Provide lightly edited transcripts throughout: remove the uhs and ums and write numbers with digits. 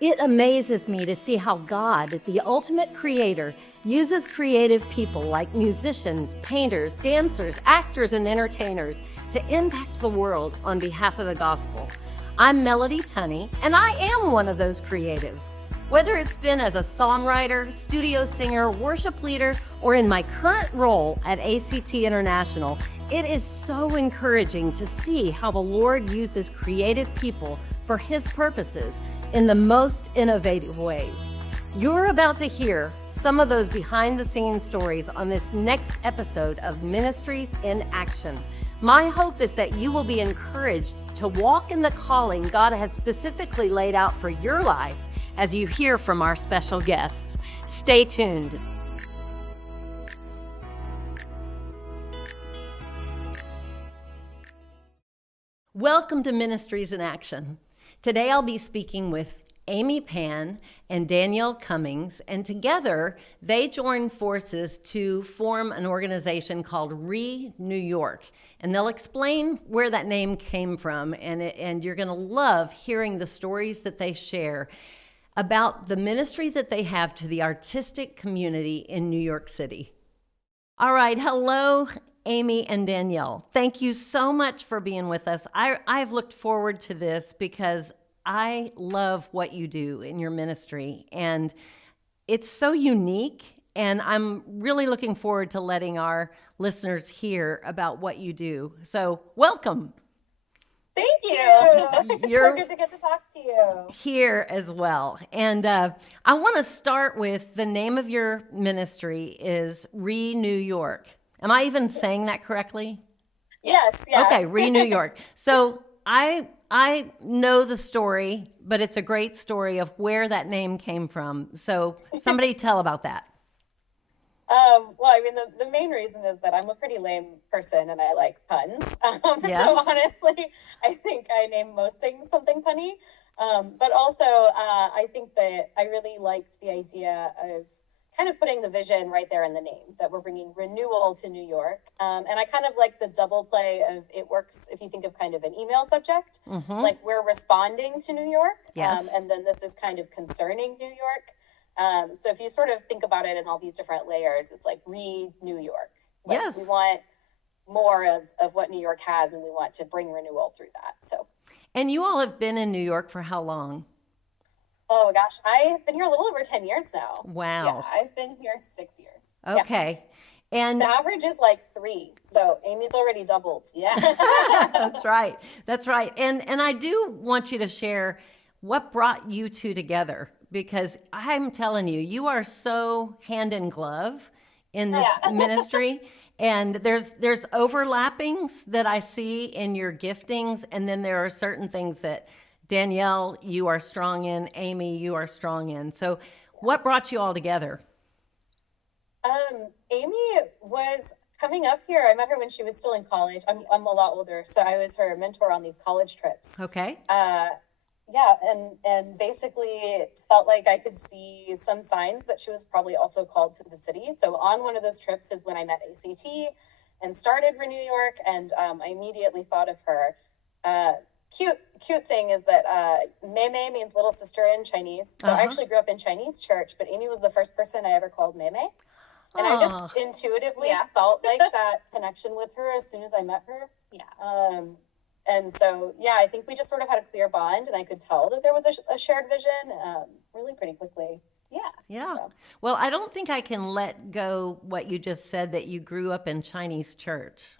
It amazes me to see how God, the ultimate creator, uses creative people like musicians, painters, dancers, actors, and entertainers to impact the world on behalf of the gospel. I'm Melody Tunney, and I am one of those creatives. Whether it's been as a songwriter, studio singer, worship leader, or in my current role at ACT International, it is so encouraging to see how the Lord uses creative people for His purposes in the most innovative ways. You're about to hear some of those behind the scenes stories on this next episode of Ministries in Action. My hope is that you will be encouraged to walk in the calling God has specifically laid out for your life as you hear from our special guests. Stay tuned. Welcome to Ministries in Action. Today I'll be speaking with Amy Pan and Danielle Cummings, and together they joined forces to form an organization called ReNew York. And they'll explain where that name came from, and you're going to love hearing the stories that they share about the ministry that they have to the artistic community in New York City. All right, hello, Amy and Danielle. Thank you so much for being with us. I've looked forward to this because I love what you do in your ministry, and it's so unique, and I'm really looking forward to letting our listeners hear about what you do. So welcome. Thank you. It's You're so good to get to talk to you. here as well. And I want to start with the name of your ministry is ReNew York. Am I even saying that correctly? Yes, yeah. Okay, ReNew York. So I know the story, but it's a great story of where that name came from. So somebody tell about that. Well, I mean, the main reason is that I'm a pretty lame person and I like puns. Yes. So honestly, I think I name most things something punny. But also, I think that I really liked the idea of kind of putting the vision right there in the name, that we're bringing renewal to New York. And I kind of like the double play of it works if you think of kind of an email subject, like we're responding to New York. Yes. And then this is kind of concerning New York. So if you sort of think about it in all these different layers, it's like New York. Like Yes. we want more of what New York has, and we want to bring renewal through that. So, And you all have been in New York for how long? oh gosh, I've been here a little over 10 years now. Wow. Yeah, I've been here 6 years. Okay. And The average is like 3. So Amy's already doubled. Yeah. that's right. That's right. And I do want you to share what brought you two together, because I'm telling you, you are so hand in glove in this ministry. And there's overlappings that I see in your giftings, and then there are certain things that Danielle, you are strong in, Amy, you are strong in. So what brought you all together? Amy was coming up here. I met her when she was still in college. I'm a lot older, so I was her mentor on these college trips. Okay. Yeah, and basically felt like I could see some signs that she was probably also called to the city. So on one of those trips is when I met ACT and started ReNew York, and I immediately thought of her. Cute thing is that Mei means little sister in Chinese. So I actually grew up in Chinese church, but Amy was the first person I ever called Mei. And I just intuitively felt like that connection with her as soon as I met her. Yeah. And so, yeah, I think we just sort of had a clear bond, and I could tell that there was a shared vision really pretty quickly. Yeah. Yeah. So. Well, I don't think I can let go what you just said, that you grew up in Chinese church.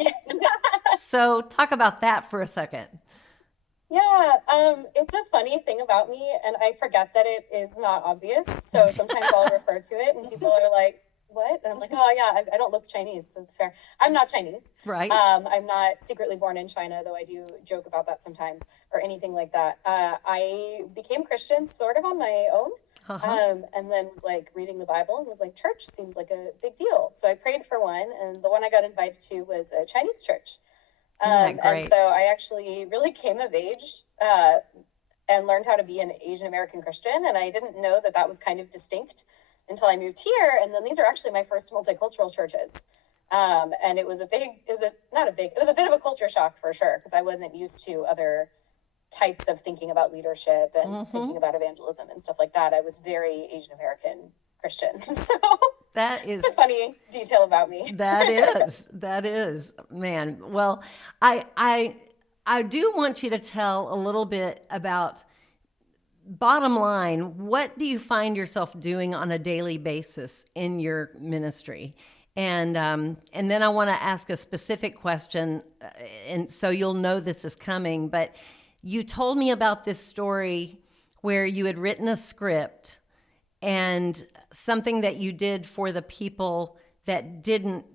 So talk about that for a second. Yeah, it's a funny thing about me, and I forget that it is not obvious. So sometimes I'll refer to it, and people are like, what? And I'm like, oh yeah, I don't look Chinese. So fair. I'm not Chinese. Right. I'm not secretly born in China, though I do joke about that sometimes, or anything like that. I became Christian sort of on my own. And then was like reading the Bible and was like, church seems like a big deal. So I prayed for one, and the one I got invited to was a Chinese church. And so I actually really came of age and learned how to be an Asian American Christian. And I didn't know that that was kind of distinct until I moved here. And then these are actually my first multicultural churches. And it was a bit of a culture shock for sure, because I wasn't used to other types of thinking about leadership and thinking about evangelism and stuff like that. I was very Asian American Christian. So That is it's a funny detail about me. that is, man. Well, I do want you to tell a little bit about, bottom line, what do you find yourself doing on a daily basis in your ministry? And then I want to ask a specific question, and so you'll know this is coming. But you told me about this story where you had written a script and something that you did for the people that didn't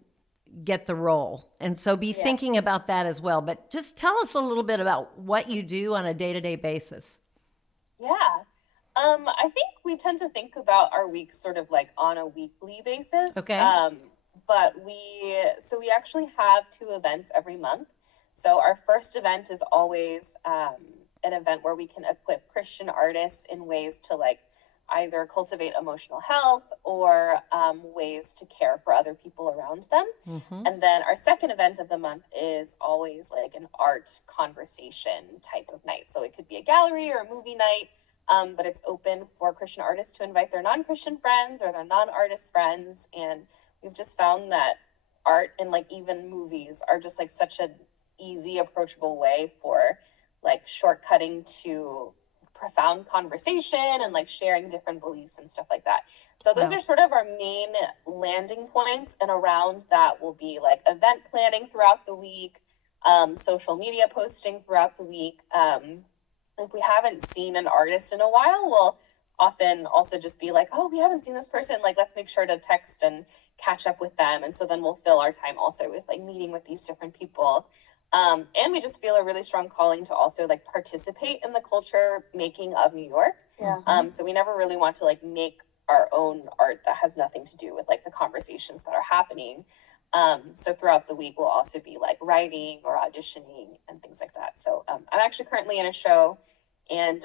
get the role. And so be thinking about that as well. But just tell us a little bit about what you do on a day-to-day basis. Yeah. I think we tend to think about our weeks sort of like on a weekly basis. Okay. But we actually have 2 events every month. So our first event is always an event where we can equip Christian artists in ways to like either cultivate emotional health or ways to care for other people around them. And then our second event of the month is always like an art conversation type of night. So it could be a gallery or a movie night, but it's open for Christian artists to invite their non-Christian friends or their non-artist friends. And we've just found that art and like even movies are just like such an easy, approachable way for like shortcutting to profound conversation and like sharing different beliefs and stuff like that. So those are sort of our main landing points, and around that will be like event planning throughout the week, social media posting throughout the week. If we haven't seen an artist in a while, we'll often also just be like, oh, we haven't seen this person, like let's make sure to text and catch up with them. And so then we'll fill our time also with like meeting with these different people. And we just feel a really strong calling to also like participate in the culture making of New York. So we never really want to like make our own art that has nothing to do with like the conversations that are happening. So throughout the week, we'll also be like writing or auditioning and things like that. So I'm actually currently in a show, and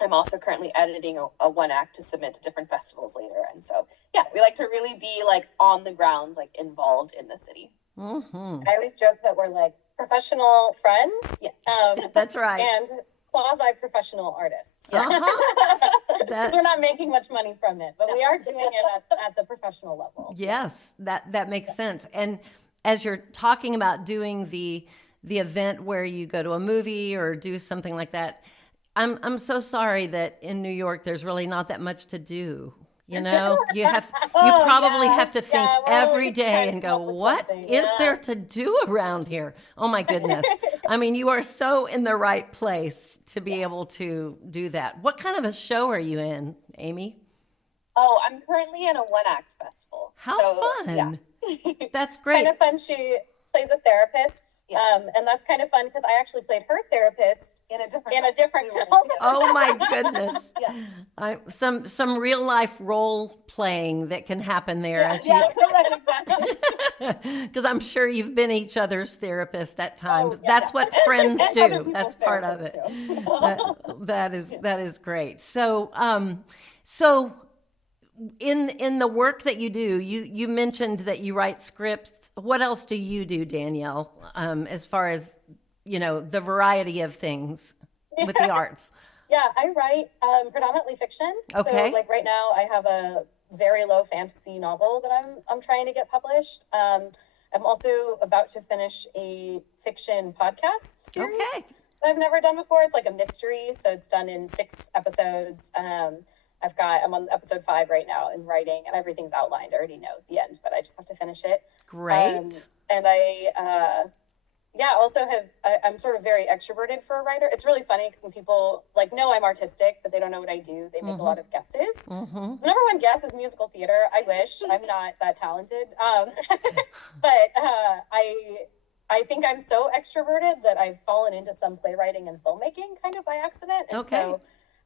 I'm also currently editing a 1-act to submit to different festivals later. And so, yeah, we like to really be like on the ground, like involved in the city. I always joke that we're like professional friends. That's right. And quasi-professional artists. Uh-huh. Because we're not making much money from it, but we are doing it at the professional level. Yes, that makes sense. And as you're talking about doing the event where you go to a movie or do something like that, I'm so sorry that in New York there's really not that much to do. You know, you probably have to think every day and go, what is there to do around here? Oh my goodness. I mean, you are so in the right place to be able to do that. What kind of a show are you in, Amy? Oh, I'm currently in a 1-act festival. How fun. Yeah. That's great. Kind of fun. She plays a therapist, and that's kind of fun because I actually played her therapist in a different film. Oh my goodness! Some real life role playing that can happen there. Exactly. Because I'm sure you've been each other's therapist at times. That's what friends do. That's part of it. That is great. So in the work that you do, you mentioned that you write scripts. What else do you do, Danielle, as far as, the variety of things with the arts? Yeah, I write predominantly fiction. Okay. So like right now I have a very low fantasy novel that I'm trying to get published. I'm also about to finish a fiction podcast series that I've never done before. It's like a mystery, so it's done in 6 episodes. I'm on episode 5 right now in writing, and everything's outlined. I already know the end, but I just have to finish it. Great. And I, also I'm sort of very extroverted for a writer. It's really funny because when people like know I'm artistic, but they don't know what I do, they make a lot of guesses. The number one guess is musical theater. I wish I'm not that talented. But I think I'm so extroverted that I've fallen into some playwriting and filmmaking kind of by accident. And so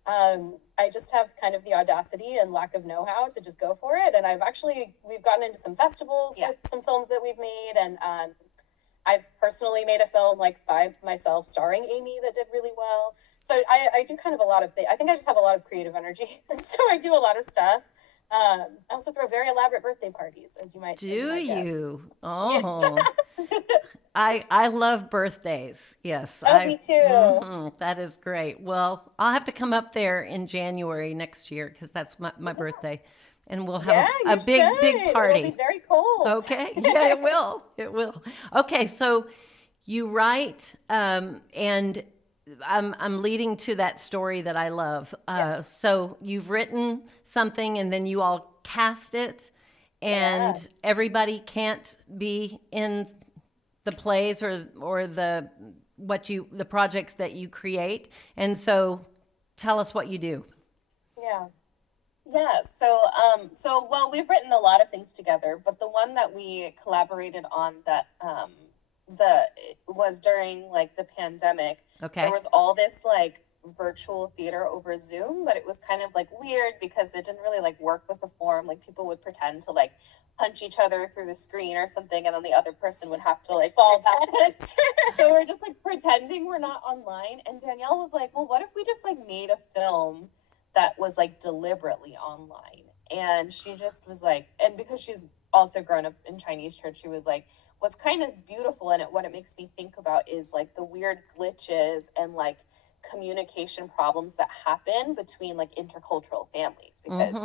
I just have kind of the audacity and lack of know-how to just go for it. And we've gotten into some festivals with some films that we've made. And I've personally made a film like by myself starring Amy that did really well. So I do kind of a lot of things. I think I just have a lot of creative energy. And so I do a lot of stuff. I also throw very elaborate birthday parties, as Do you might guess. you? Yeah. Oh, I love birthdays. Yes, Oh, me too. that is great. Well, I'll have to come up there in January next year because that's my birthday, and we'll have Yeah, a you big should. It'll be party. very cold. Okay. Yeah, it will. It will. Okay, so you write, and I'm leading to that story that I love. Yes. So you've written something, and then you all cast it, Yeah. and everybody can't be in the plays or the projects that you create. And so, tell us what you do. Yeah. Yeah, well, we've written a lot of things together, but the one that we collaborated on that the was during like the pandemic. There Okay. was all this like virtual theater over Zoom, but it was kind of like weird because it didn't really like work with the form. Like people would pretend to like punch each other through the screen or something, and then the other person would have to like Fall pretend. backwards. So we're just like pretending we're not online. And Danielle was like, "Well, what if we just like made a film that was like deliberately online?" And she just was like, and because she's also grown up in Chinese church, she was like, what's kind of beautiful in it, what it makes me think about is like the weird glitches and like communication problems that happen between like intercultural families, because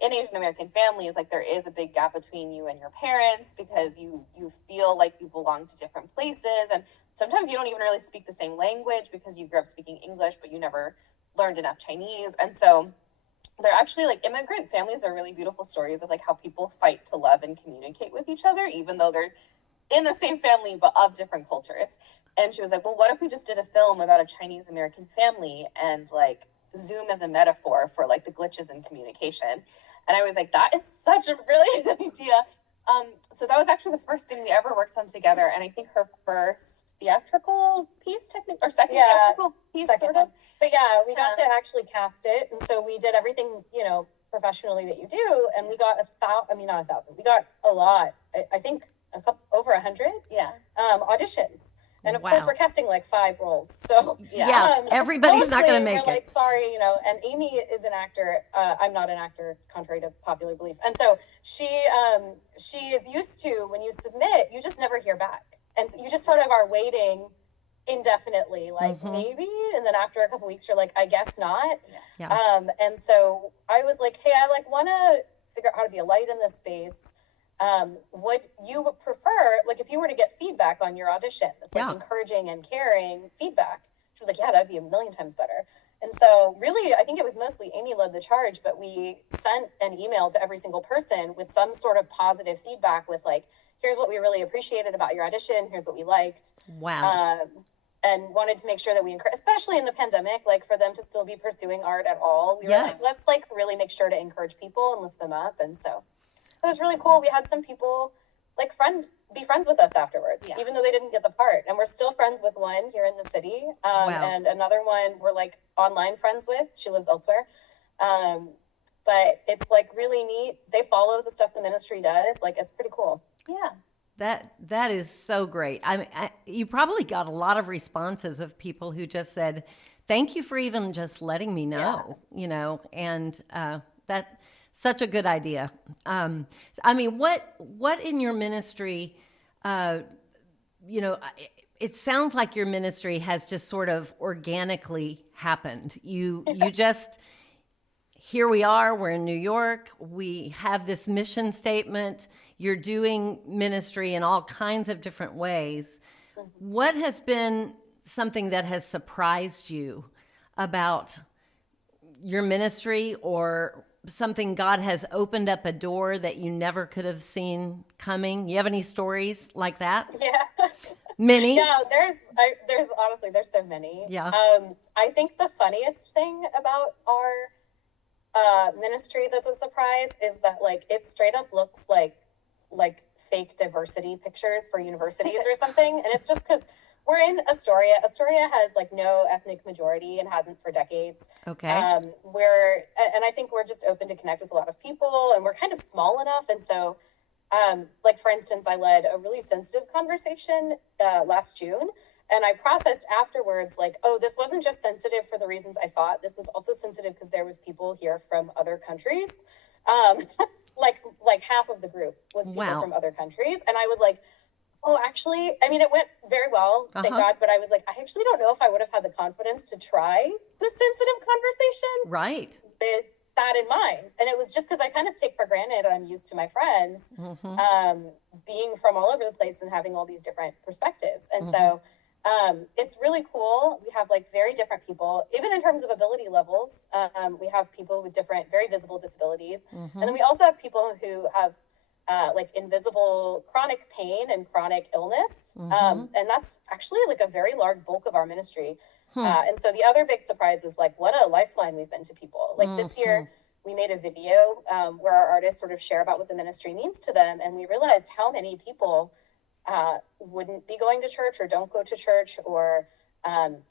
in Asian American families, like there is a big gap between you and your parents because you feel like you belong to different places, and sometimes you don't even really speak the same language because you grew up speaking English but you never learned enough Chinese. And so they're actually like immigrant families are really beautiful stories of like how people fight to love and communicate with each other even though they're in the same family but of different cultures. And she was like, well, what if we just did a film about a Chinese American family and like Zoom as a metaphor for like the glitches in communication? And I was like, that is such a brilliant idea. So that was actually the first thing we ever worked on together, and I think her first theatrical piece, or second theatrical piece, Second sort one. of. But yeah, we got to actually cast it, and so we did everything, professionally that you do, and we got not 1,000. We got a lot. I think over 100. Yeah. Auditions. And of course, Wow. we're casting like 5 roles. So Yeah, everybody's not going to make we're it. like, sorry, and Amy is an actor. I'm not an actor, contrary to popular belief. And so she is used to, when you submit, you just never hear back, and so you just sort of are waiting indefinitely, like maybe, and then after a couple weeks, you're like, I guess not. Yeah. And so I was like, hey, I like want to figure out how to be a light in this space. What you would prefer, like if you were to get feedback on your audition, that's like encouraging and caring feedback. She was like, yeah, that'd be a million times better. And so really, I think it was mostly Amy led the charge, but we sent an email to every single person with some sort of positive feedback with like, here's what we really appreciated about your audition. Here's what we liked. Wow. And wanted to make sure that we encourage, especially in the pandemic, like for them to still be pursuing art at all. We were like, let's like really make sure to encourage people and lift them up. And so it was really cool. We had some people like be friends with us afterwards, even though they didn't get the part. And we're still friends with one here in the city. And another one we're like online friends with. She lives elsewhere. But it's like really neat. They follow the stuff the ministry does. Like it's pretty cool. Yeah. That is so great. I mean, you probably got a lot of responses of people who just said, "Thank you for even just letting me know," and that such a good idea. I mean, what in your ministry, it sounds like your ministry has just sort of organically happened. You just. Here we are, we're in New York, we have this mission statement, you're doing ministry in all kinds of different ways. What has been something that has surprised you about your ministry, or something God has opened up a door that you never could have seen coming? You have any stories like that? Yeah. Many? Yeah, there's honestly, there's so many. Yeah. I think the funniest thing about our ministry that's a surprise is that like it straight up looks like fake diversity pictures for universities or something, and it's just because we're in Astoria. Astoria has like no ethnic majority and hasn't for decades. Okay. And I think we're just open to connect with a lot of people, and we're kind of small enough, and so like for instance, I led a really sensitive conversation last June. And I processed afterwards, like, oh, this wasn't just sensitive for the reasons I thought. This was also sensitive because there was people here from other countries. Um, like half of the group was people Wow. from other countries. And I was like, oh, actually, I mean, it went very well, thank God. But I was like, I actually don't know if I would have had the confidence to try the sensitive conversation Right. with that in mind. And it was just because I kind of take for granted I'm used to my friends being from all over the place and having all these different perspectives. And so it's really cool. We have like very different people, even in terms of ability levels. We have people with different, very visible disabilities. And then we also have people who have like invisible chronic pain and chronic illness. And that's actually like a very large bulk of our ministry. And so the other big surprise is like, what a lifeline we've been to people. Like this year, we made a video where our artists sort of share about what the ministry means to them. And we realized how many people wouldn't be going to church or don't go to church or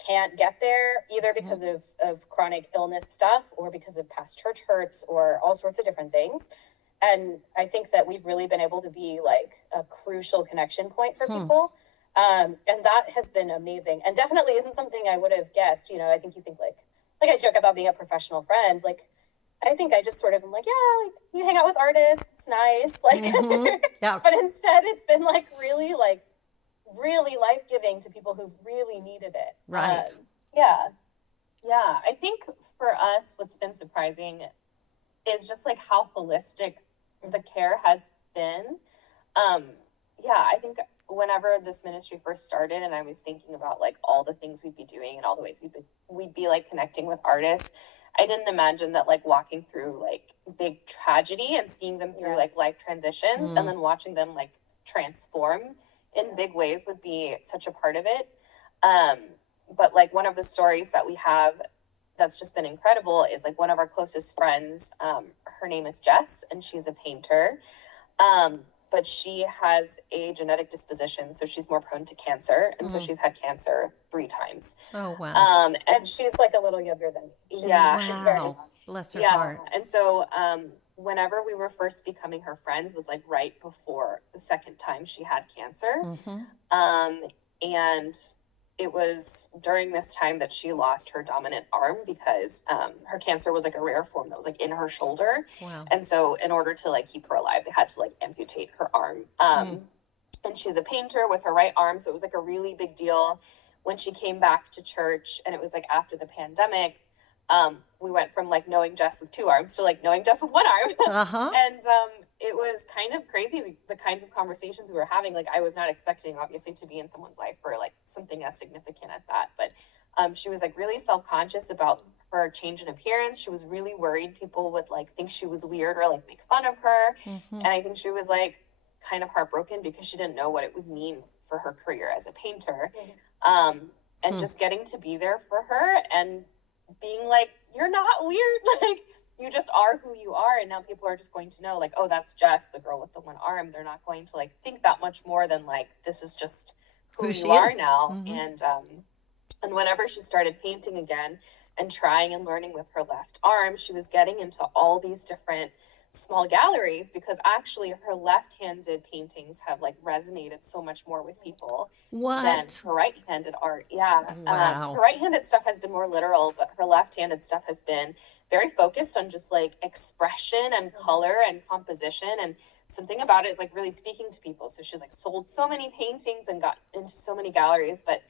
can't get there either because of chronic illness stuff or because of past church hurts or all sorts of different things. And I think that we've really been able to be like a crucial connection point for people. And that has been amazing and definitely isn't something I would have guessed. You know, I think you think like I joke about being a professional friend. Like, I think I just sort of am like, yeah, like you hang out with artists, it's nice. Like, Yeah. But instead it's been like really life-giving to people who've really needed it. Right. Yeah. Yeah, I think for us, what's been surprising is just like how holistic the care has been. Yeah, I think whenever this ministry first started and I was thinking about like all the things we'd be doing and all the ways we'd be like connecting with artists, I didn't imagine that like walking through like big tragedy and seeing them through like life transitions and then watching them like transform in big ways would be such a part of it. But like one of the stories that we have that's just been incredible is like one of our closest friends, her name is Jess and she's a painter. But she has a genetic disposition, so she's more prone to cancer, and so she's had cancer 3 times. Oh, wow. And she's like a little younger than me. Wow. Bless her heart. And so whenever we were first becoming her friends was like right before the second time she had cancer. And it was during this time that she lost her dominant arm because her cancer was like a rare form that was like in her shoulder. Wow. And so in order to like keep her alive, they had to like amputate her arm. And she's a painter with her right arm. So it was like a really big deal when she came back to church. And it was like after the pandemic, we went from like knowing Jess with 2 arms to like knowing Jess with 1 arm. And it was kind of crazy, the kinds of conversations we were having. Like I was not expecting obviously to be in someone's life for like something as significant as that. But she was like really self-conscious about her change in appearance. She was really worried people would like think she was weird or like make fun of her. And I think she was like kind of heartbroken because she didn't know what it would mean for her career as a painter. And just getting to be there for her and being like, you're not weird, like you just are who you are. And now people are just going to know like, oh, that's Jess, the girl with the 1 arm. They're not going to like think that much more than like this is just who you are now. And whenever she started painting again and trying and learning with her left arm, she was getting into all these different small galleries because actually her left-handed paintings have like resonated so much more with people than her right-handed art. Her right-handed stuff has been more literal, but her left-handed stuff has been very focused on just like expression and color and composition, and something about it is like really speaking to people. So she's like sold so many paintings and got into so many galleries, but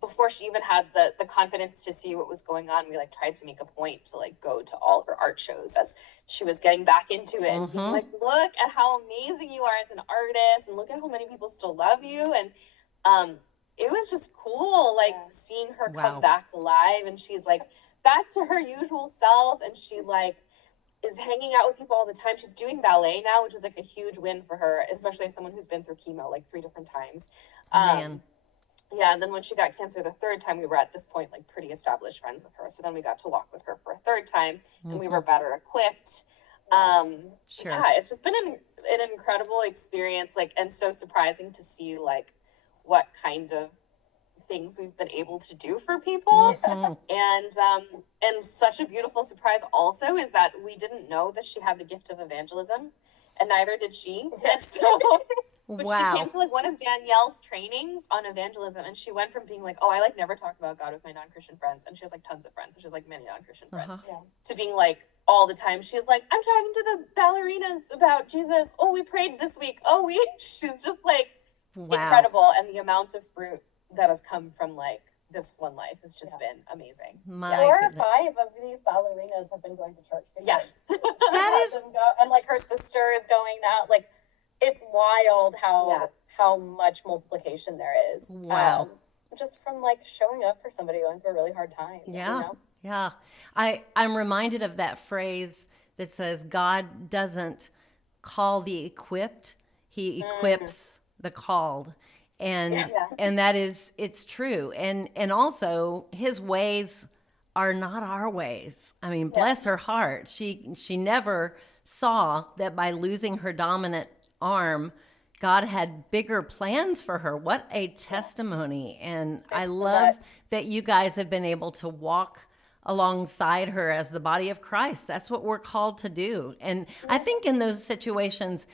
before she even had the confidence to see what was going on, we like tried to make a point to like go to all her art shows as she was getting back into it and being like, look at how amazing you are as an artist and look at how many people still love you. And it was just cool like seeing her come back alive, and she's like back to her usual self, and she like is hanging out with people all the time. She's doing ballet now, which is like a huge win for her, especially as someone who's been through chemo like 3 different times. Yeah, and then when she got cancer the 3rd time, we were at this point like pretty established friends with her. So then we got to walk with her for a 3rd time, and we were better equipped. Yeah, it's just been an incredible experience, like, and so surprising to see like what kind of things we've been able to do for people. And such a beautiful surprise also is that we didn't know that she had the gift of evangelism, and neither did she. And so But she came Wow. to like one of Danielle's trainings on evangelism, and she went from being like, "Oh, I like never talk about God with my non-Christian friends," and she has like tons of friends, so she has like many non-Christian friends, Yeah. to being like all the time. She's like, "I'm talking to the ballerinas about Jesus. Oh, we prayed this week. Oh, we." She's just like Wow. incredible, and the amount of fruit that has come from like this one life has just been amazing. My 4 or goodness. 5 of these ballerinas have been going to church for Yes. years. That Had is- them go, and like her sister is going now. Like, it's wild how much multiplication there is. Wow. Just from like showing up for somebody going through a really hard time. Yeah. You know? Yeah. I'm reminded of that phrase that says God doesn't call the equipped, he equips the called. And Yeah. and that is, it's true. And also his ways are not our ways. I mean, bless her heart. She never saw that by losing her dominant arm, God had bigger plans for her. What a testimony. And I love that you guys have been able to walk alongside her as the body of Christ. That's what we're called to do. And I think in those situations,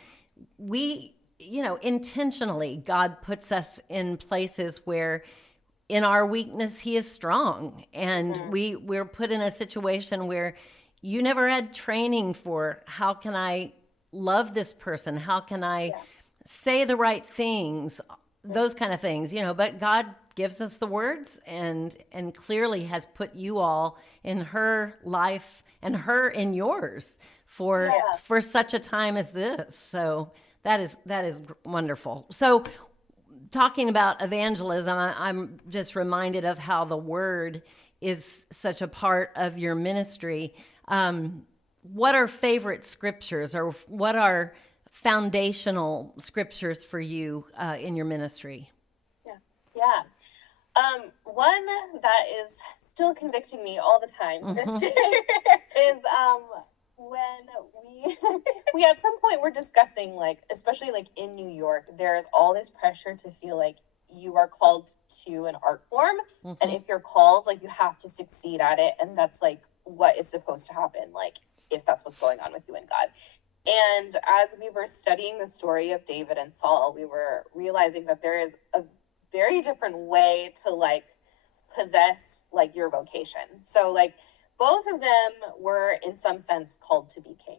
we, intentionally, God puts us in places where in our weakness, he is strong. And we're put in a situation where you never had training for how can I love this person? How can I say the right things? Those kind of things, but God gives us the words and clearly has put you all in her life and her in yours for such a time as this. So that is wonderful. So talking about evangelism, I'm just reminded of how the word is such a part of your ministry. What are favorite scriptures, or what are foundational scriptures for you in your ministry? Yeah. One that is still convicting me all the time this year is when we at some point we're discussing, like, especially like in New York, there is all this pressure to feel like you are called to an art form, and if you're called, like, you have to succeed at it, and that's like what is supposed to happen, like, if that's what's going on with you and God. And as we were studying the story of David and Saul, we were realizing that there is a very different way to like possess like your vocation. So like both of them were in some sense called to be king.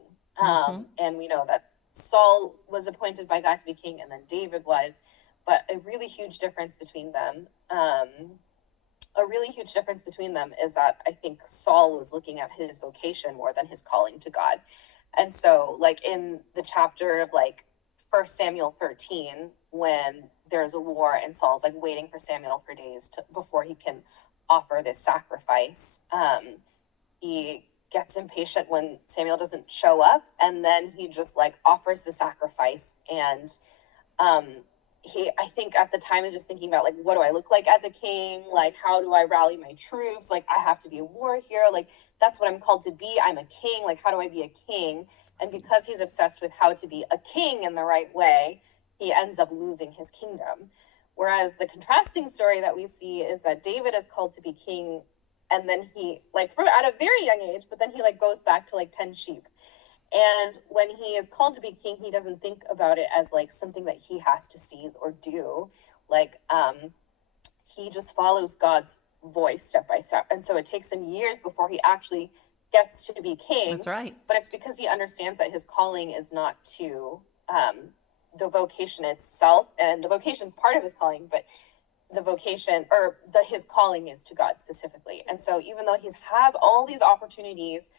And we know that Saul was appointed by God to be king, and then David was, but a really huge difference between them. Is that I think Saul was looking at his vocation more than his calling to God. And so like in the chapter of like 1 Samuel 13, when there's a war and Saul's like waiting for Samuel for days before he can offer this sacrifice, he gets impatient when Samuel doesn't show up, and then he just like offers the sacrifice. And I think at the time is just thinking about like, what do I look like as a king? Like, how do I rally my troops? Like, I have to be a war hero. Like, that's what I'm called to be. I'm a king. Like, how do I be a king? And because he's obsessed with how to be a king in the right way, he ends up losing his kingdom. Whereas the contrasting story that we see is that David is called to be king, and then he, like, at a very young age, but then he like goes back to like 10 sheep. And when he is called to be king, he doesn't think about it as like something that he has to seize or do. Like, he just follows God's voice step by step. And so it takes him years before he actually gets to be king. That's right. But it's because he understands that his calling is not to the vocation itself, and the vocation is part of his calling, but the vocation or his calling is to God specifically. And so even though he has all these opportunities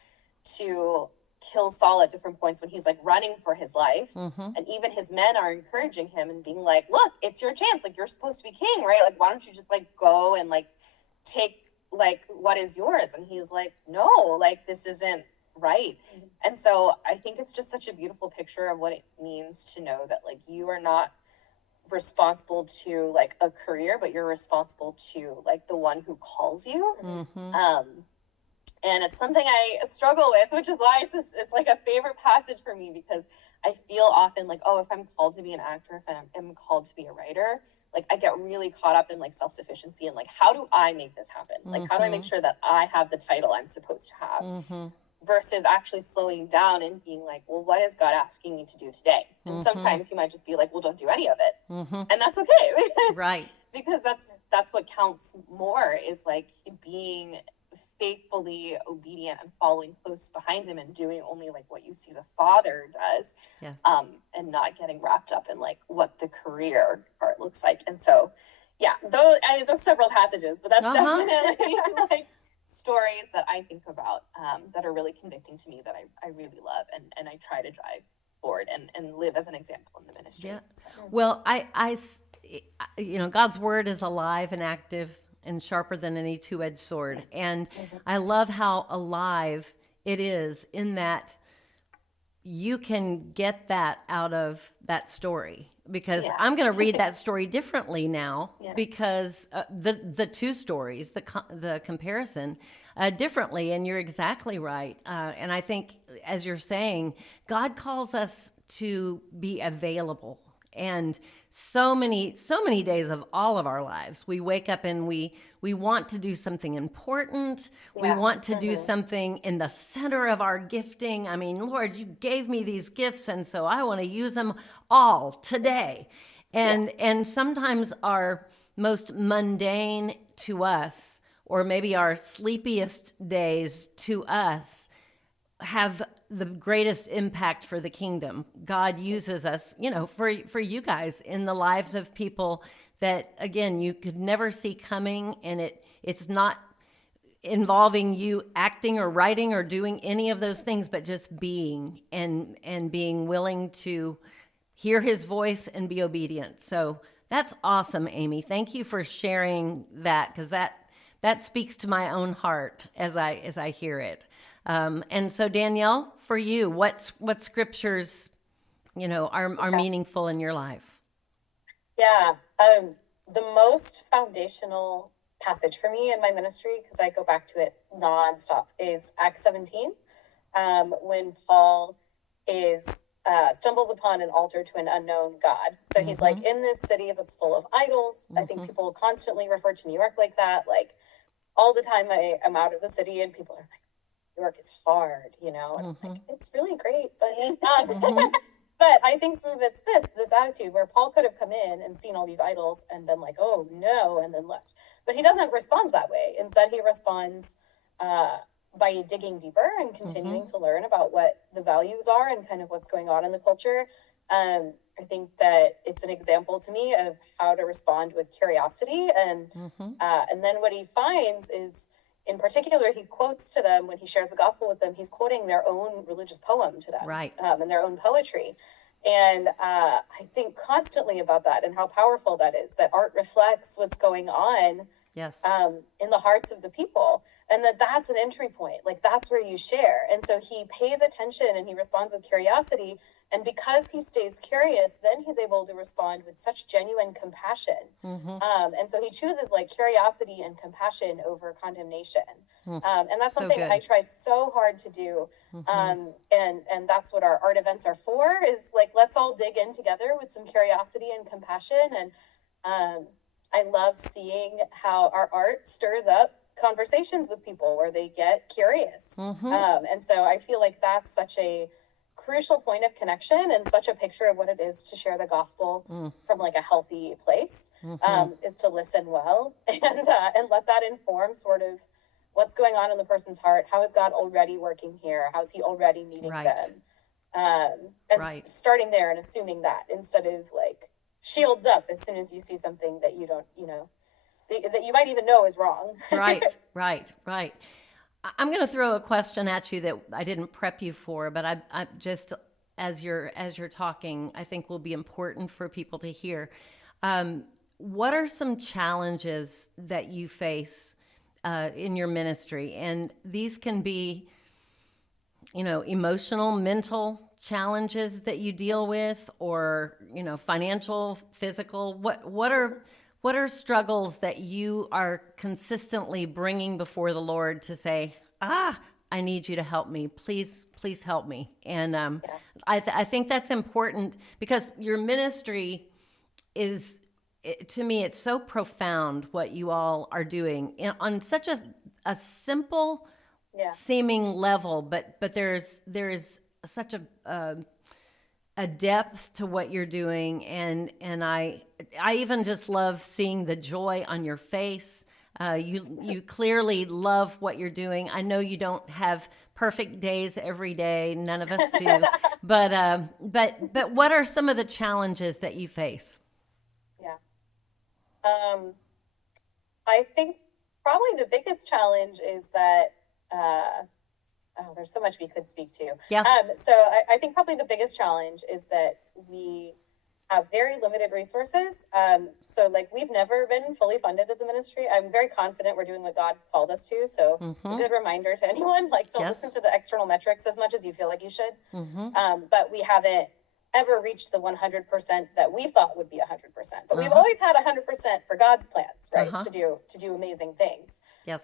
to kill Saul at different points when he's like running for his life, and even his men are encouraging him and being like, look, it's your chance, like, you're supposed to be king, right? Like, why don't you just like go and like take like what is yours? And he's like, no, like, this isn't right. And so I think it's just such a beautiful picture of what it means to know that like you are not responsible to like a career, but you're responsible to like the one who calls you. And it's something I struggle with, which is why it's like a favorite passage for me, because I feel often like, oh, if I'm called to be an actor, if I'm called to be a writer, like I get really caught up in like self-sufficiency and like, how do I make this happen? Like, how do I make sure that I have the title I'm supposed to have? versus actually slowing down and being like, well, what is God asking me to do today? And sometimes he might just be like, well, don't do any of it. And that's okay. Right. Because that's what counts more, is like being faithfully obedient and following close behind him and doing only like what you see the Father does. Yes. And not getting wrapped up in like what the career part looks like. And so, yeah, there's several passages, but that's definitely like stories that I think about that are really convicting to me, that I really love, and I try to drive forward and live as an example in the ministry. Yeah. So. Well, God's word is alive and active and sharper than any two-edged sword. And I love how alive it is, in that you can get that out of that story, because I'm going to read that story differently now, because the two stories, the comparison differently. And you're exactly right. And I think, as you're saying, God calls us to be available. And so many days of all of our lives, we wake up and we want to do something important. We want to do something in the center of our gifting. I mean, Lord, you gave me these gifts, and so I want to use them all today. And sometimes our most mundane to us, or maybe our sleepiest days to us, have the greatest impact for the kingdom. God uses us, for you guys, in the lives of people that, again, you could never see coming, and it's not involving you acting or writing or doing any of those things, but just being and being willing to hear his voice and be obedient. So that's awesome, Amy. Thank you for sharing that, because that speaks to my own heart as I hear it. And so, Danielle, for you, what scriptures, are meaningful in your life? Yeah. The most foundational passage for me in my ministry, because I go back to it nonstop, is Acts 17, when Paul stumbles upon an altar to an unknown God. So he's like, in this city that's full of idols. I think people constantly refer to New York like that. Like, all the time I'm out of the city and people are like, New York is hard, and I'm like, it's really great, but but I think some of it's this attitude where Paul could have come in and seen all these idols and been like, oh no, and then left. But he doesn't respond that way. Instead, he responds by digging deeper and continuing to learn about what the values are and kind of what's going on in the culture. I think that it's an example to me of how to respond with curiosity. And then what he finds is, in particular, he quotes to them when he shares the gospel with them, he's quoting their own religious poem to them, right? And their own poetry. And I think constantly about that and how powerful that is, that art reflects what's going on in the hearts of the people. And that's an entry point. Like, that's where you share. And so he pays attention and he responds with curiosity. And because he stays curious, then he's able to respond with such genuine compassion. And so he chooses like curiosity and compassion over condemnation. And that's So something good. I try so hard to do. And that's what our art events are for, is like, let's all dig in together with some curiosity and compassion. And I love seeing how our art stirs up conversations with people where they get curious. And so I feel like that's such a crucial point of connection and such a picture of what it is to share the gospel from like a healthy place, is to listen well and let that inform sort of what's going on in the person's heart. How is God already working here? How's he already meeting them? And starting there and assuming that, instead of like shields up as soon as you see something that you don't, that you might even know is wrong. Right. I'm going to throw a question at you that I didn't prep you for, but I just, as you're talking, I think will be important for people to hear. What are some challenges that you face in your ministry? And these can be, emotional, mental challenges that you deal with, or, financial, physical. What are struggles that you are consistently bringing before the Lord to say, I need you to help me. Please help me. And I think that's important, because your ministry is, to me, it's so profound what you all are doing on such a simple seeming level, but there is such a depth to what you're doing, and I even just love seeing the joy on your face. You clearly love what you're doing. I know you don't have perfect days every day. None of us do. But what are some of the challenges that you face? Yeah. I think probably the biggest challenge is that, there's so much we could speak to. Yeah. So I think probably the biggest challenge is that we have very limited resources. So like we've never been fully funded as a ministry. I'm very confident we're doing what God called us to. So it's a good reminder to anyone, like don't listen to the external metrics as much as you feel like you should. But we haven't ever reached the 100% that we thought would be 100%. But we've always had 100% for God's plans, right? To do amazing things. Yes.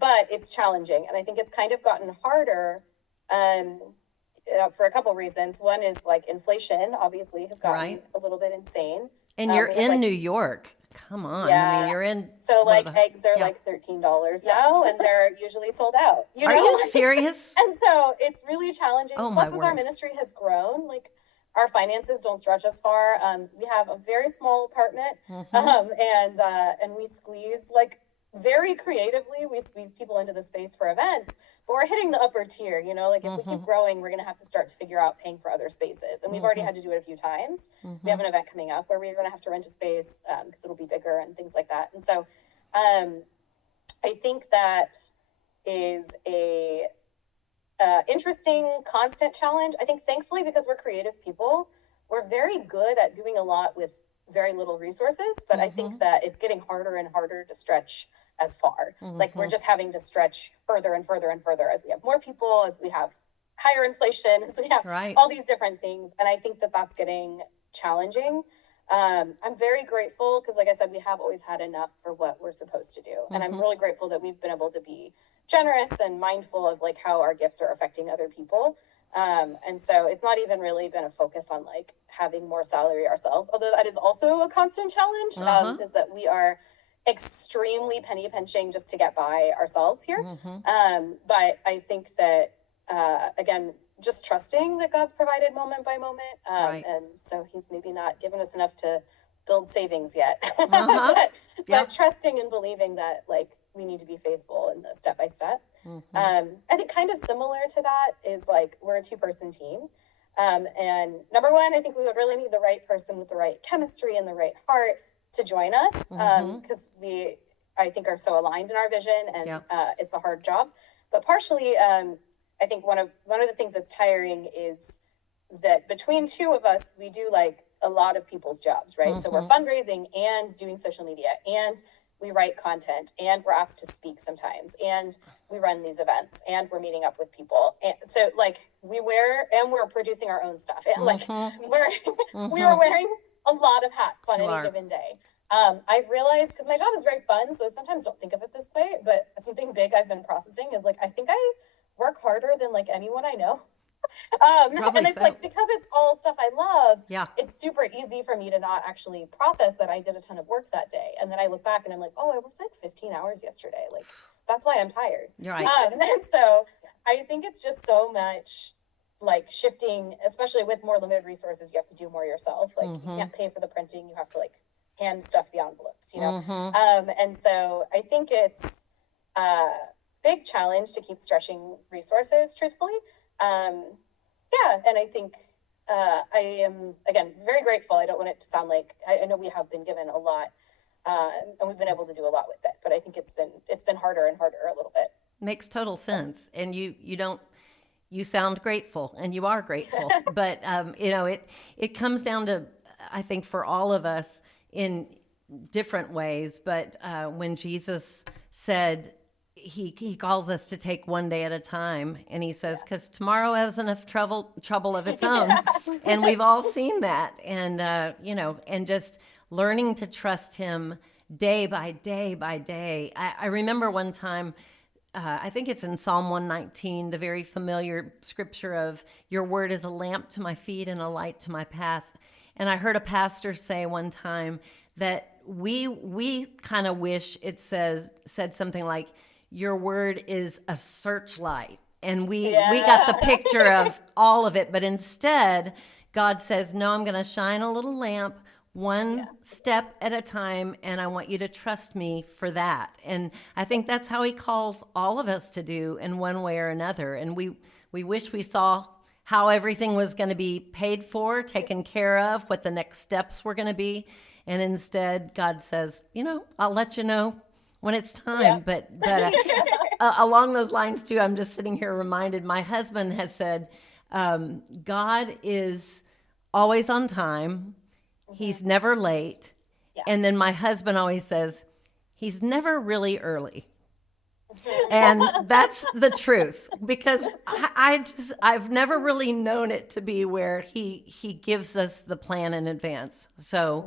But it's challenging, and I think it's kind of gotten harder for a couple reasons. One is like inflation, obviously, has gotten a little bit insane. And you're in New York. Come on. Yeah. I mean, you're in. So like eggs are like $13 now, and they're usually sold out. Are you serious? And so it's really challenging. Oh, Plus, my as our word. ministry has grown, like our finances don't stretch as far. We have a very small apartment, and we squeeze like very creatively. We squeeze people into the space for events, but we're hitting the upper tier. You know, like if we keep growing, we're going to have to start to figure out paying for other spaces, and we've already had to do it a few times. We have an event coming up where we're going to have to rent a space because it'll be bigger and things like that. And so, I think that is a interesting, constant challenge. I think thankfully, because we're creative people, we're very good at doing a lot with very little resources, but I think that it's getting harder and harder to stretch as far. Like we're just having to stretch further and further and further as we have more people, as we have higher inflation, as we have all these different things. And I think that that's getting challenging. I'm very grateful because, like I said, we have always had enough for what we're supposed to do. And I'm really grateful that we've been able to be generous and mindful of like how our gifts are affecting other people. And so it's not even really been a focus on like having more salary ourselves, although that is also a constant challenge, is that we are extremely penny pinching just to get by ourselves here. But I think that, again, just trusting that God's provided moment by moment. And so he's maybe not given us enough to build savings yet, but trusting and believing that like we need to be faithful in the step by step. I think kind of similar to that is like we're a 2-person team. And number one, I think we would really need the right person with the right chemistry and the right heart to join us because we, I think, are so aligned in our vision, and it's a hard job. But partially, I think one of the things that's tiring is that between two of us, we do like a lot of people's jobs, right? So we're fundraising and doing social media, and we write content, and we're asked to speak sometimes, and we run these events, and we're meeting up with people. And so like we're producing our own stuff, and like we are wearing a lot of hats on any given day. I've realized, because my job is very fun, so I sometimes don't think of it this way, but something big I've been processing is like, I think I work harder than like anyone I know. And it's like, because it's all stuff I love, it's super easy for me to not actually process that I did a ton of work that day. And then I look back and I'm like, oh, I worked like 15 hours yesterday. Like, that's why I'm tired. You're right. And so I think it's just so much like shifting, especially with more limited resources, you have to do more yourself. Like you can't pay for the printing. You have to like hand stuff the envelopes, you know? And so I think it's a big challenge to keep stretching resources, truthfully. And I think I am, again, very grateful. I don't want it to sound like, I know we have been given a lot, and we've been able to do a lot with it, but I think it's been harder and harder a little bit. Makes total sense. And you sound grateful, and you are grateful, but, it comes down to, I think, for all of us in different ways, but when Jesus said, he calls us to take one day at a time, and he says, because tomorrow has enough trouble of its own. And we've all seen that. And, and just learning to trust him day by day by day. I remember one time, I think it's in Psalm 119, the very familiar scripture of your word is a lamp to my feet and a light to my path. And I heard a pastor say one time that we kind of wish it said something like, your word is a searchlight. And we got the picture of all of it. But instead, God says, no, I'm going to shine a little lamp one step at a time, and I want you to trust me for that. And I think that's how he calls all of us to do in one way or another. And we wish we saw how everything was going to be paid for, taken care of, what the next steps were going to be. And instead, God says, I'll let you know when it's time. Yeah. But along those lines, too, I'm just sitting here reminded, my husband has said, God is always on time. He's never late. Yeah. And then my husband always says, he's never really early. And that's the truth, because I've never really known it to be where he gives us the plan in advance. So,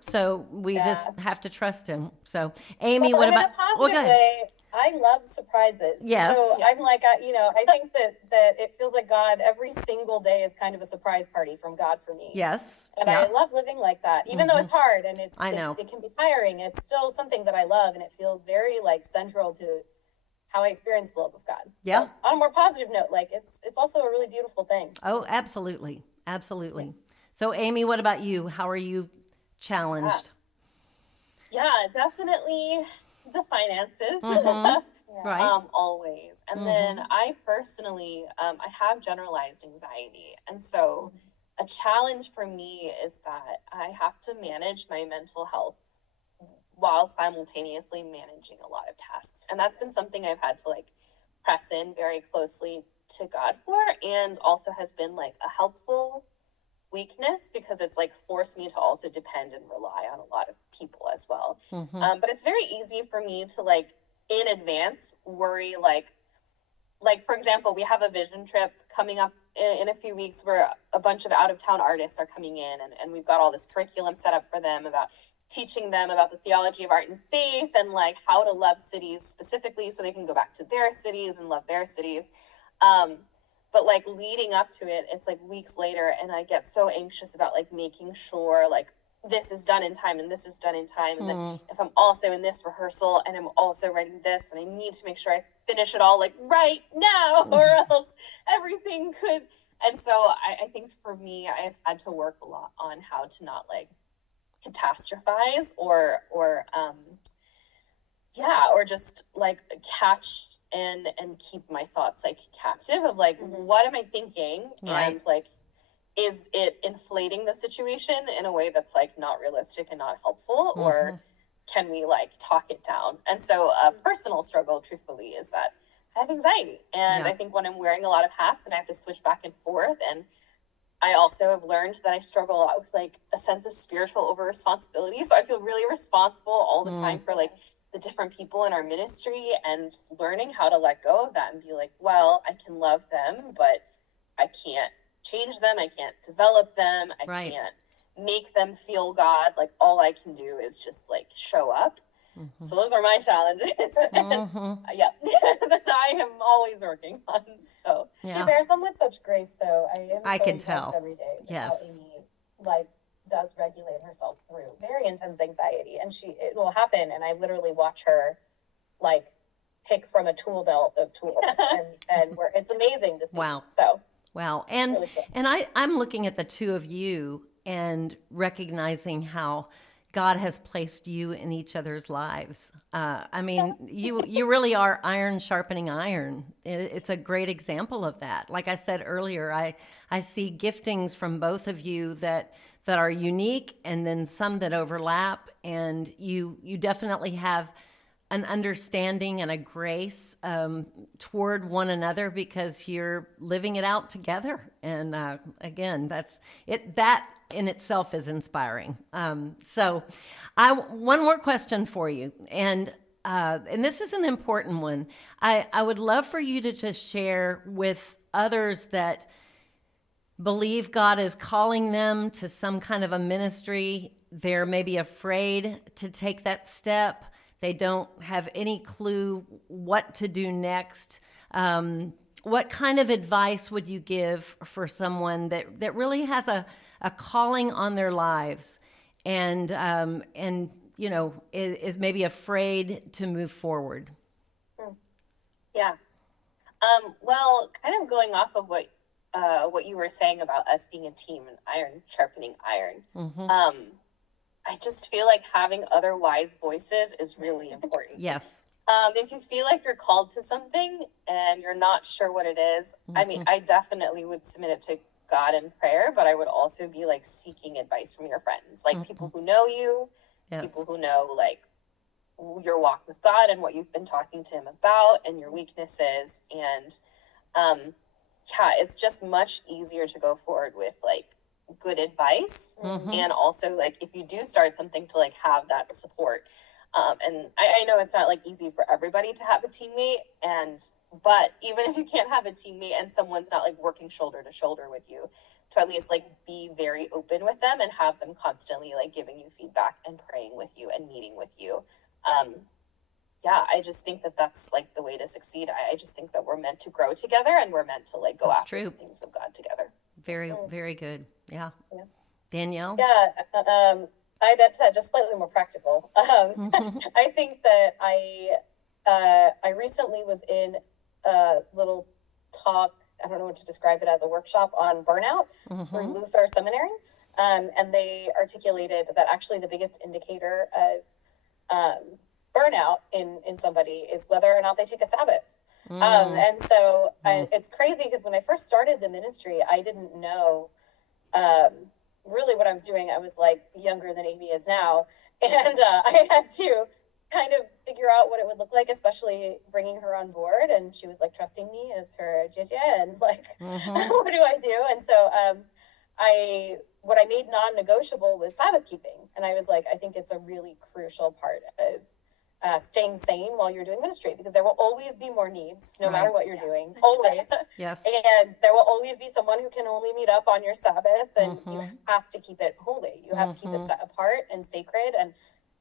so we just have to trust him. So, Amy, what about? In a positive way, I love surprises. Yes. So I'm like, I think that it feels like God, every single day is kind of a surprise party from God for me. Yes. And I love living like that, even though it's hard and it can be tiring. It's still something that I love, and it feels very central to how I experience the love of God. Yeah. So, on a more positive note, it's also a really beautiful thing. Oh, absolutely. Absolutely. So, Amy, what about you? How are you challenged? Yeah, definitely the finances. Right. Always. And then I personally, I have generalized anxiety. And so a challenge for me is that I have to manage my mental health while simultaneously managing a lot of tasks. And that's been something I've had to press in very closely to God for, and also has been a helpful weakness, because it's forced me to also depend and rely on a lot of people as well. But it's very easy for me to in advance worry, for example, we have a vision trip coming up in a few weeks where a bunch of out-of-town artists are coming in, and we've got all this curriculum set up for them about teaching them about the theology of art and faith, and how to love cities specifically so they can go back to their cities and love their cities. But leading up to it, it's weeks later, and I get so anxious about making sure this is done in time and this is done in time. And then if I'm also in this rehearsal and I'm also writing this, then I need to make sure I finish it all right now, or else everything could. And so I think for me, I've had to work a lot on how to not catastrophize or just catch and keep my thoughts captive of what am I thinking? Right. And is it inflating the situation in a way that's not realistic and not helpful, or can we talk it down? And so a personal struggle, truthfully, is that I have anxiety, and I think when I'm wearing a lot of hats and I have to switch back and forth, and I also have learned that I struggle a lot with a sense of spiritual over responsibility. So I feel really responsible all the time for the different people in our ministry, and learning how to let go of that and be well, I can love them, but I can't change them. I can't develop them. I can't make them feel God. All I can do is just show up. So those are my challenges. That I am always working on. So she bears them with such grace, though. I can tell every day. Yes. How Amy does regulate herself through very intense anxiety, and it will happen, and I literally watch her pick from a tool belt of tools, and it's amazing to see. Wow. So wow. And really cool. And I'm looking at the two of you and recognizing how God has placed you in each other's lives. I mean, you really are iron sharpening iron. It's a great example of that. Like I said earlier, I see giftings from both of you that are unique, and then some that overlap. And you definitely have an understanding and a grace toward one another, because you're living it out together. And again, that in itself is inspiring. So one more question for you. And this is an important one. I would love for you to just share with others that believe God is calling them to some kind of a ministry. They're maybe afraid to take that step. They don't have any clue what to do next. What kind of advice would you give for someone that really has a calling on their lives and is maybe afraid to move forward? Yeah. Well, kind of going off of what you were saying about us being a team and iron sharpening iron. I just feel like having other wise voices is really important. Yes. If you feel like you're called to something and you're not sure what it is, I mean, I definitely would submit it to God in prayer, but I would also be like seeking advice from your friends, like people who know you, Yes. people who know like your walk with God and what you've been talking to him about and your weaknesses. And yeah, it's just much easier to go forward with like good advice. And also like if you do start something to like have that support. And I know it's not like easy for everybody to have a teammate, but even if you can't have a teammate and someone's not like working shoulder to shoulder with you, to at least like be very open with them and have them constantly like giving you feedback and praying with you and meeting with you. Yeah, I just think that that's like the way to succeed. I just think that we're meant to grow together and we're meant to like go after the things of God together. Very, very good. Yeah. Danielle? Yeah, I'd add to that just slightly more practical. I think that I recently was in a little talk, I don't know what to describe it as, a workshop on burnout through Luther Seminary. And they articulated that actually the biggest indicator of burnout in somebody is whether or not they take a Sabbath. And so it's crazy because when I first started the ministry, I didn't know really what I was doing. I was like younger than Amy is now. And I had to kind of figure out what it would look like, especially bringing her on board. And she was like trusting me as her Jija and like, what do I do? And so what I made non-negotiable was Sabbath keeping. And I was like, I think it's a really crucial part of staying sane while you're doing ministry, because there will always be more needs no matter what you're doing, always. Yes. And there will always be someone who can only meet up on your Sabbath, and you have to keep it holy. You have to keep it set apart and sacred. And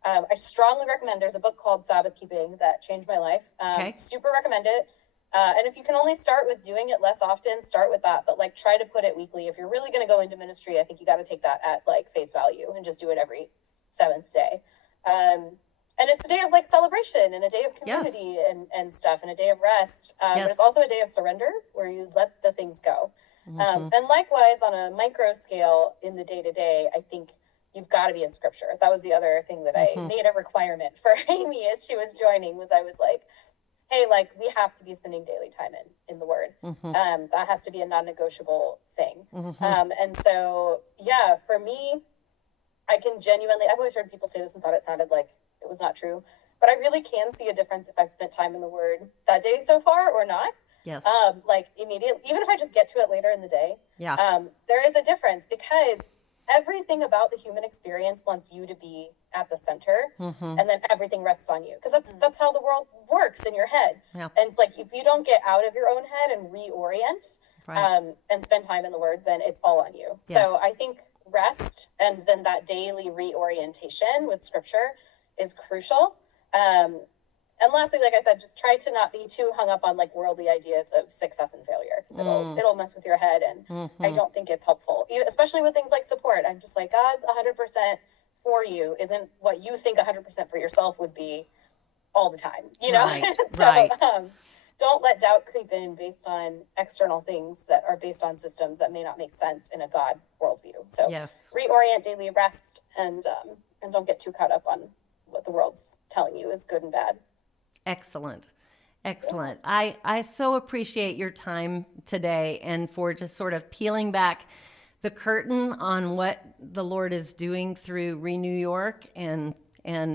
I strongly recommend, there's a book called Sabbath Keeping that changed my life. Super recommend it. And if you can only start with doing it less often, start with that, but like try to put it weekly. If you're really going to go into ministry, I think you got to take that at like face value and just do it every seventh day. And it's a day of like celebration and a day of community and stuff, and a day of rest. But it's also a day of surrender where you let the things go. And likewise, on a micro scale in the day-to-day, I think you've got to be in scripture. That was the other thing that I made a requirement for Amy as she was joining, was I was like, hey, like we have to be spending daily time in the word. That has to be a non-negotiable thing. And so, yeah, for me, I can genuinely, I've always heard people say this and thought it sounded like it was not true, but I really can see a difference if I've spent time in the word that day so far or not. Yes. Like immediately, even if I just get to it later in the day, Yeah. there is a difference, because everything about the human experience wants you to be at the center, and then everything rests on you, because that's how the world works in your head. Yeah. And it's like, if you don't get out of your own head and reorient, and spend time in the word, then it's all on you. Yes. So I think rest and then that daily reorientation with scripture is crucial. And lastly, like I said, just try to not be too hung up on like worldly ideas of success and failure, because it'll mess with your head, and I don't think it's helpful, especially with things like support. I'm just like, God's 100% for you isn't what you think 100% for yourself would be all the time, you know? Right. So don't let doubt creep in based on external things that are based on systems that may not make sense in a God worldview. So reorient, daily rest, and don't get too caught up on what the world's telling you is good and bad. Excellent. Excellent. I so appreciate your time today, and for just sort of peeling back the curtain on what the Lord is doing through ReNew York, and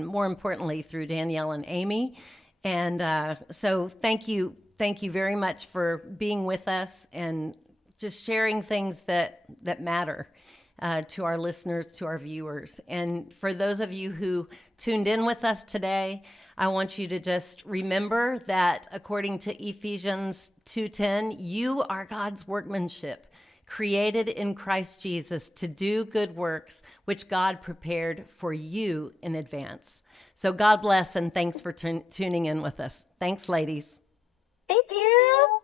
more importantly through Danielle and Amy. And so thank you very much for being with us and just sharing things that matter to our listeners, to our viewers. And for those of you who tuned in with us today, I want you to just remember that according to Ephesians 2:10, you are God's workmanship, created in Christ Jesus to do good works, which God prepared for you in advance. So God bless, and thanks for tuning in with us. Thanks, ladies. Thank you.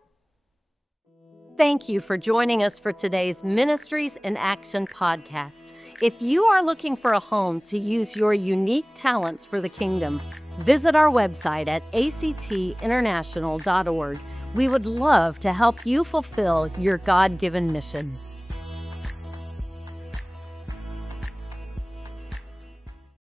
Thank you for joining us for today's Ministries in Action podcast. If you are looking for a home to use your unique talents for the kingdom, Visit our website at actinternational.org. We would love to help you fulfill your God-given mission.